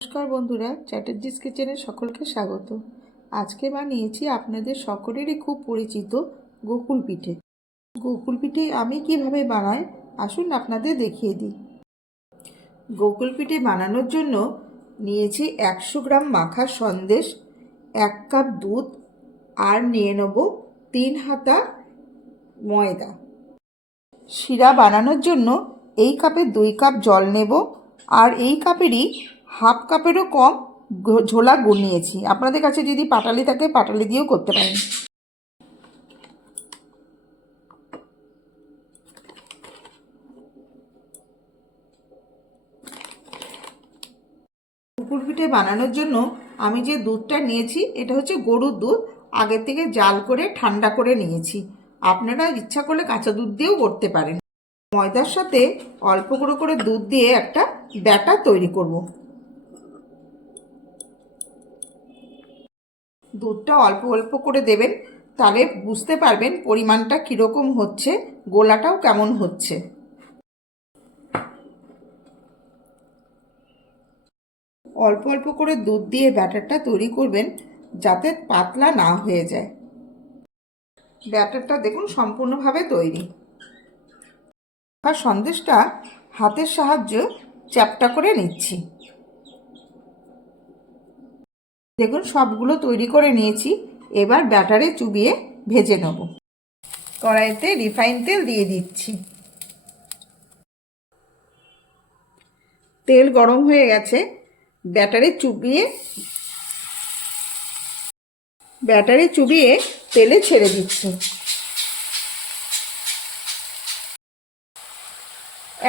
নমস্কার বন্ধুরা, চ্যাটার্জিস কিচেনে সকলকে স্বাগত। আজকে বানিয়েছি আপনাদের সকলেরই খুব পরিচিত গোকুল পিঠে। গোকুল পিঠে আমি কীভাবে বানাই, আসুন আপনাদের দেখিয়ে দিই। গোকুল পিঠে বানানোর জন্য নিয়েছি একশো গ্রাম মাখা সন্দেশ, এক কাপ দুধ, আর নিয়ে নেব তিন হাতা ময়দা। শিরা বানানোর জন্য এই কাপে দুই কাপ জল নেব আর এই কাপেরই হাফ কাপেরও কম ঝোলা গুড় নিয়েছি। আপনাদের কাছে যদি পাটালি থাকে পাটালি দিয়েও করতে পারেন। কুকুর পিঠে বানানোর জন্য আমি যে দুধটা নিয়েছি, এটা হচ্ছে গরুর দুধ। আগে থেকে জাল করে ঠান্ডা করে নিয়েছি। আপনারা ইচ্ছা করলে কাঁচা দুধ দিয়েও করতে পারেন। ময়দার সাথে অল্প করে করে দুধ দিয়ে একটা ব্যাটার তৈরি করব। দুধটা অল্প অল্প করে দেবেন, তাহলে বুঝতে পারবেন পরিমাণটা কীরকম হচ্ছে, গোলাটাও কেমন হচ্ছে। অল্প অল্প করে দুধ দিয়ে ব্যাটারটা তৈরি করবেন। যাতে পাতলা না হয়ে যায়। ব্যাটারটা দেখুন সম্পূর্ণভাবে তৈরি। আর সন্দেশটা হাতের সাহায্যে চ্যাপটা করে নিচ্ছি। দেখুন সবগুলো তৈরি করে নিয়েছি। এবার ব্যাটারে চুবিয়ে ভেজে নেব। কড়াইতে রিফাইন তেল দিয়ে দিচ্ছি। তেল গরম হয়ে গেছে। ব্যাটারে চুবিয়ে ব্যাটারে চুবিয়ে তেলে ছেড়ে দিচ্ছি।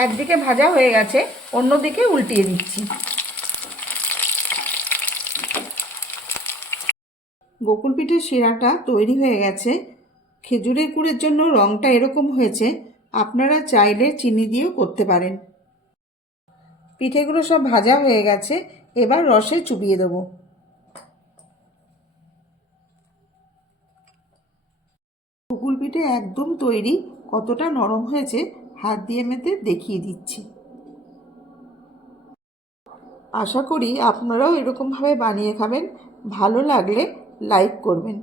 একদিকে ভাজা হয়ে গেছে, অন্যদিকে উল্টিয়ে দিচ্ছি। গোকুল পিঠের শিরাটা তৈরি হয়ে গেছে। খেজুরের গুড়ের জন্য রঙটা এরকম হয়েছে, আপনারা চাইলে চিনি দিয়েও করতে পারেন। পিঠেগুলো সব ভাজা হয়ে গেছে, এবার রসে চুবিয়ে দেবো। গোকুল পিঠে একদম তৈরি, কতটা নরম হয়েছে হাত দিয়ে মেতে দেখিয়ে দিচ্ছি। আশা করি আপনারাও এরকমভাবে বানিয়ে খাবেন, ভালো লাগলে লাইক করবেন।